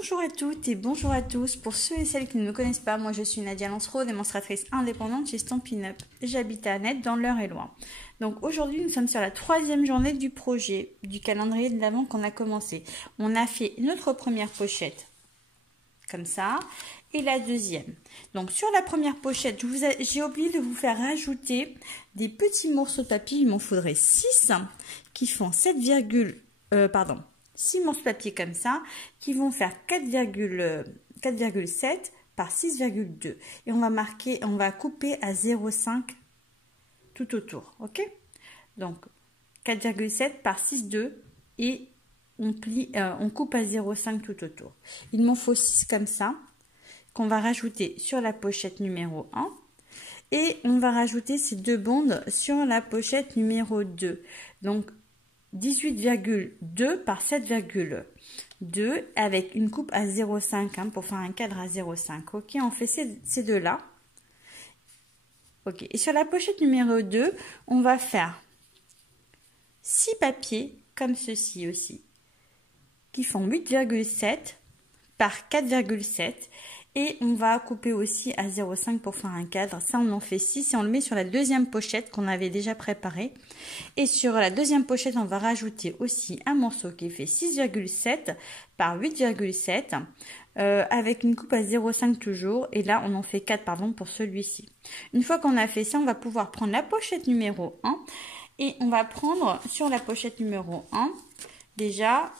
Bonjour à toutes et bonjour à tous. Pour ceux et celles qui ne me connaissent pas, moi je suis Nadia Lancereau, démonstratrice indépendante chez Stampin' Up. J'habite à Annette dans l'Eure-et-Loing. Donc aujourd'hui nous sommes sur la 3e journée du projet du calendrier de l'Avent qu'on a commencé. On a fait notre première pochette comme ça et la deuxième. Donc sur la première pochette, j'ai oublié de vous faire rajouter des petits morceaux de papier. Il m'en faudrait 6 qui font 6 morceaux de papier comme ça qui vont faire 4,7 par 6,2 et on va couper à 0,5 tout autour, ok? Donc 4,7 par 6,2 et on coupe à 0,5 tout autour. Il m'en faut 6 comme ça qu'on va rajouter sur la pochette numéro 1 et on va rajouter ces deux bandes sur la pochette numéro 2. Donc 18,2 par 7,2 avec une coupe à 0,5 pour faire un cadre à 0,5. Ok, on fait ces deux là. Ok, et sur la pochette numéro 2, on va faire 6 papiers comme ceci aussi, qui font 8,7 par 4,7. Et on va couper aussi à 0,5 pour faire un cadre. Ça, on en fait 6 et on le met sur la deuxième pochette qu'on avait déjà préparée. Et sur la deuxième pochette, on va rajouter aussi un morceau qui fait 6,7 par 8,7 avec une coupe à 0,5 toujours. Et là, on en fait 4 pour celui-ci. Une fois qu'on a fait ça, on va pouvoir prendre la pochette numéro 1 et on va prendre sur la pochette numéro 1 déjà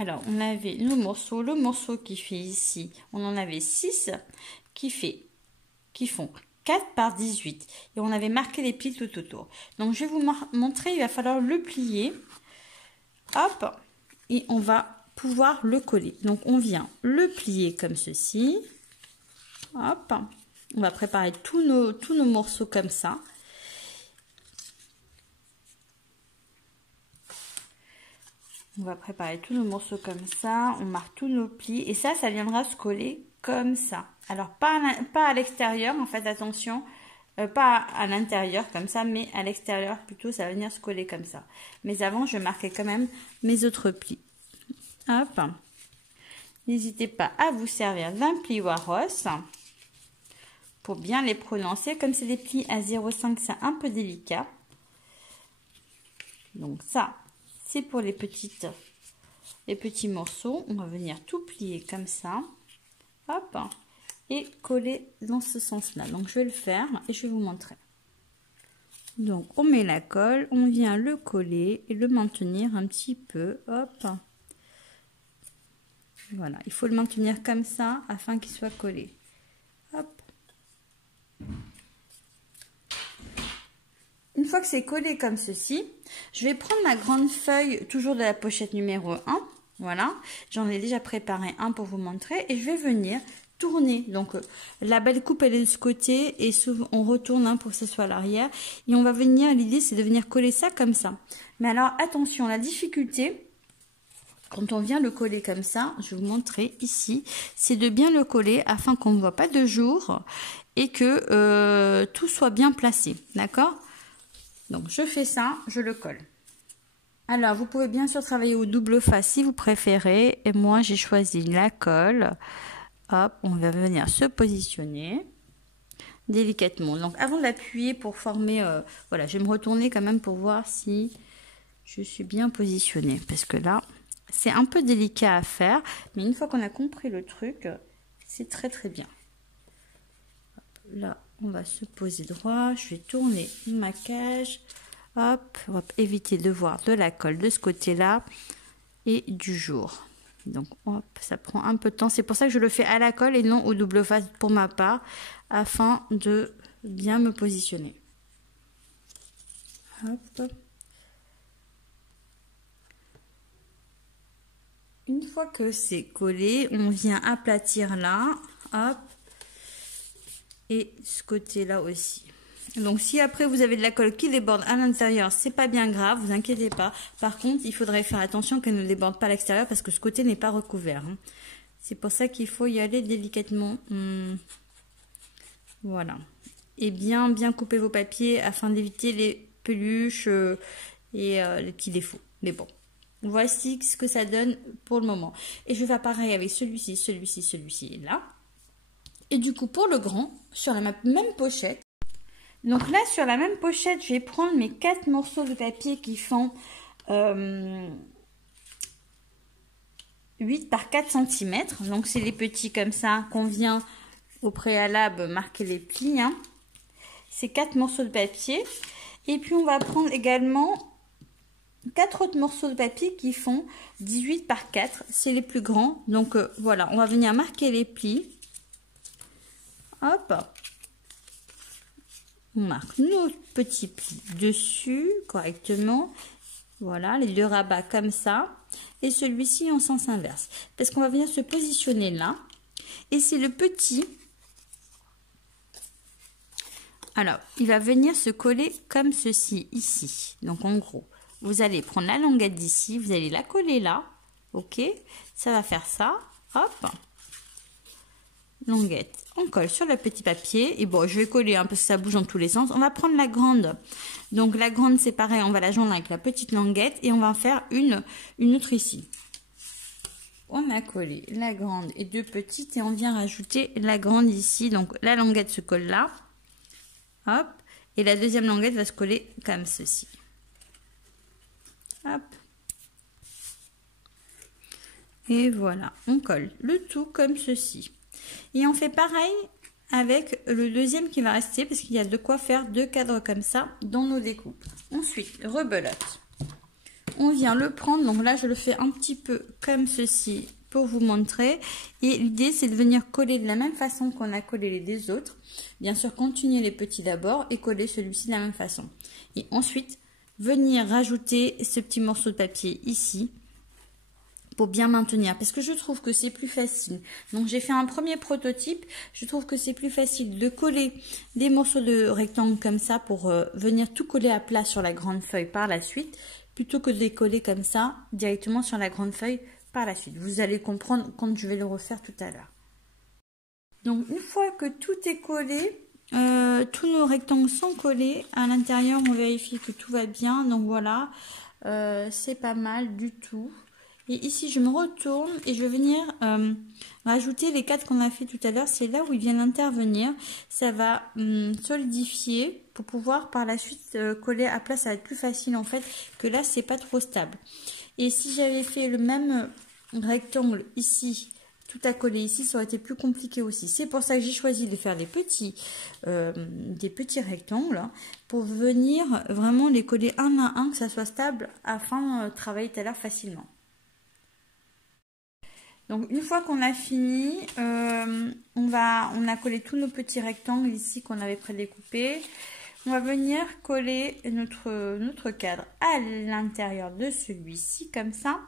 alors, on avait le morceau qui fait ici, on en avait 6 qui font 4 par 18. Et on avait marqué les plis tout autour. Donc, je vais vous montrer, il va falloir le plier. Hop, et on va pouvoir le coller. Donc, on vient le plier comme ceci. Hop, on va préparer tous nos morceaux comme ça. On va préparer tous nos morceaux comme ça, on marque tous nos plis et ça viendra se coller comme ça. Alors pas à l'extérieur en fait, attention, pas à l'intérieur comme ça, mais à l'extérieur plutôt, ça va venir se coller comme ça. Mais avant, je marquais quand même mes autres plis. Hop. N'hésitez pas à vous servir d'un pli Waros pour bien les prononcer. Comme c'est des plis à 0,5, c'est un peu délicat. Donc ça, c'est pour les petits morceaux. On va venir tout plier comme ça. Hop. Et coller dans ce sens-là. Donc, je vais le faire et je vais vous montrer. Donc, on met la colle. On vient le coller et le maintenir un petit peu. Hop. Voilà. Il faut le maintenir comme ça afin qu'il soit collé. Hop. Une fois que c'est collé comme ceci, je vais prendre ma grande feuille, toujours de la pochette numéro 1. Voilà, j'en ai déjà préparé un pour vous montrer. Et je vais venir tourner. Donc, la belle coupe, elle est de ce côté. Et souvent, on retourne pour que ce soit à l'arrière. Et on va venir, l'idée, c'est de venir coller ça comme ça. Mais alors, attention, la difficulté, quand on vient le coller comme ça, je vais vous montrer ici, c'est de bien le coller afin qu'on ne voit pas de jour et que tout soit bien placé. D'accord ? Donc, je fais ça, je le colle. Alors, vous pouvez bien sûr travailler au double face si vous préférez. Et moi, j'ai choisi la colle. Hop, on va venir se positionner délicatement. Donc, avant d'appuyer pour former... voilà, je vais me retourner quand même pour voir si je suis bien positionnée. Parce que là, c'est un peu délicat à faire. Mais une fois qu'on a compris le truc, c'est très très bien. Hop, là, on va se poser droit. Je vais tourner ma cage. Hop, on va éviter de voir de la colle de ce côté-là et du jour. Donc, hop, ça prend un peu de temps. C'est pour ça que je le fais à la colle et non au double face pour ma part, afin de bien me positionner. Hop. Une fois que c'est collé, on vient aplatir là. Hop. Et ce côté-là aussi. Donc, si après vous avez de la colle qui déborde à l'intérieur, c'est pas bien grave, vous inquiétez pas. Par contre, il faudrait faire attention qu'elle ne déborde pas à l'extérieur parce que ce côté n'est pas recouvert. C'est pour ça qu'il faut y aller délicatement. Voilà. Et bien couper vos papiers afin d'éviter les peluches et les petits défauts. Mais bon, Voici ce que ça donne pour le moment. Et je vais faire pareil avec celui-ci, celui-ci et là. Et du coup, pour le grand, sur la même pochette. Donc là, sur la même pochette, je vais prendre mes 4 morceaux de papier qui font 8 par 4 cm. Donc c'est les petits comme ça qu'on vient au préalable marquer les plis. Hein. C'est 4 morceaux de papier. Et puis on va prendre également 4 autres morceaux de papier qui font 18 par 4. C'est les plus grands. Donc voilà, on va venir marquer les plis. Hop. On marque nos petits plis dessus correctement. Voilà, les deux rabats comme ça. Et celui-ci en sens inverse. Parce qu'on va venir se positionner là. Et c'est le petit. Alors, il va venir se coller comme ceci, ici. Donc, en gros, vous allez prendre la languette d'ici. Vous allez la coller là. Ok. Ça va faire ça. Hop. Languette. On colle sur le petit papier. Et bon, je vais coller un peu parce que ça bouge dans tous les sens. On va prendre la grande. Donc, la grande, c'est pareil. On va la joindre avec la petite languette. Et on va en faire une autre ici. On a collé la grande et 2 petites. Et on vient rajouter la grande ici. Donc, la languette se colle là. Hop. Et la deuxième languette va se coller comme ceci. Hop. Et voilà. On colle le tout comme ceci. Et on fait pareil avec le deuxième qui va rester parce qu'il y a de quoi faire 2 cadres comme ça dans nos découpes. Ensuite, rebelote. On vient le prendre. Donc là, je le fais un petit peu comme ceci pour vous montrer. Et l'idée, c'est de venir coller de la même façon qu'on a collé les 2 autres. Bien sûr, continuer les petits d'abord et coller celui-ci de la même façon. Et ensuite, venir rajouter ce petit morceau de papier ici pour bien maintenir. Parce que je trouve que c'est plus facile. Donc, j'ai fait un premier prototype. Je trouve que c'est plus facile de coller des morceaux de rectangle comme ça pour venir tout coller à plat sur la grande feuille par la suite, plutôt que de les coller comme ça directement sur la grande feuille par la suite. Vous allez comprendre quand je vais le refaire tout à l'heure. Donc, une fois que tout est collé, tous nos rectangles sont collés. À l'intérieur, on vérifie que tout va bien. Donc, voilà, c'est pas mal du tout. Et ici, je me retourne et je vais venir rajouter les 4 qu'on a fait tout à l'heure. C'est là où il vient intervenir. Ça va solidifier pour pouvoir par la suite coller à plat. Ça va être plus facile en fait que là, c'est pas trop stable. Et si j'avais fait le même rectangle ici, tout à coller ici, ça aurait été plus compliqué aussi. C'est pour ça que j'ai choisi de faire des petits rectangles hein, pour venir vraiment les coller un à un, que ça soit stable afin de travailler tout à l'heure facilement. Donc une fois qu'on a fini, on a collé tous nos petits rectangles ici qu'on avait prédécoupés. On va venir coller notre cadre à l'intérieur de celui-ci comme ça.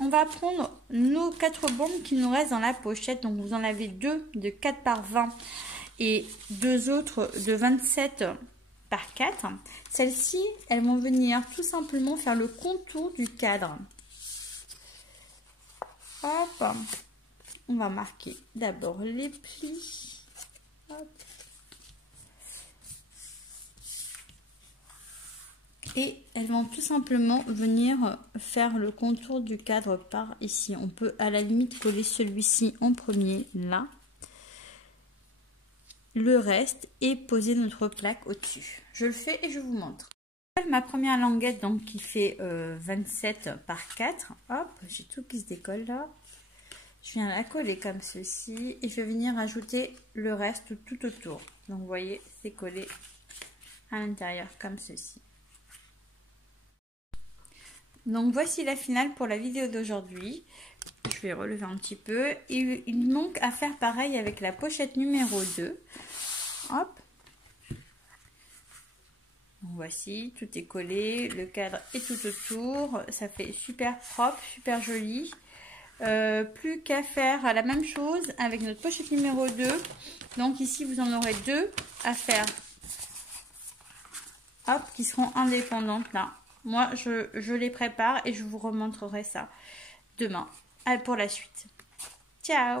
On va prendre nos 4 bombes qui nous restent dans la pochette. Donc vous en avez 2 de 4 par 20 et 2 autres de 27 par 4. Celles-ci, elles vont venir tout simplement faire le contour du cadre. Hop, on va marquer d'abord les plis. Hop. Et elles vont tout simplement venir faire le contour du cadre par ici. On peut à la limite coller celui-ci en premier, là. Le reste et poser notre plaque au-dessus. Je le fais et je vous montre. Ma première languette donc qui fait 27 par 4. Hop, j'ai tout qui se décolle là. Je viens la coller comme ceci et je vais venir ajouter le reste tout autour. Donc vous voyez, c'est collé à l'intérieur comme ceci. Donc voici la finale pour la vidéo d'aujourd'hui. Je vais relever un petit peu. Et il manque à faire pareil avec la pochette numéro 2. Hop. Donc voici, tout est collé. Le cadre est tout autour. Ça fait super propre, super joli. Plus qu'à faire la même chose avec notre pochette numéro 2. Donc ici, vous en aurez 2 à faire. Hop, qui seront indépendantes là. Moi, je les prépare et je vous remontrerai ça demain pour la suite. Ciao!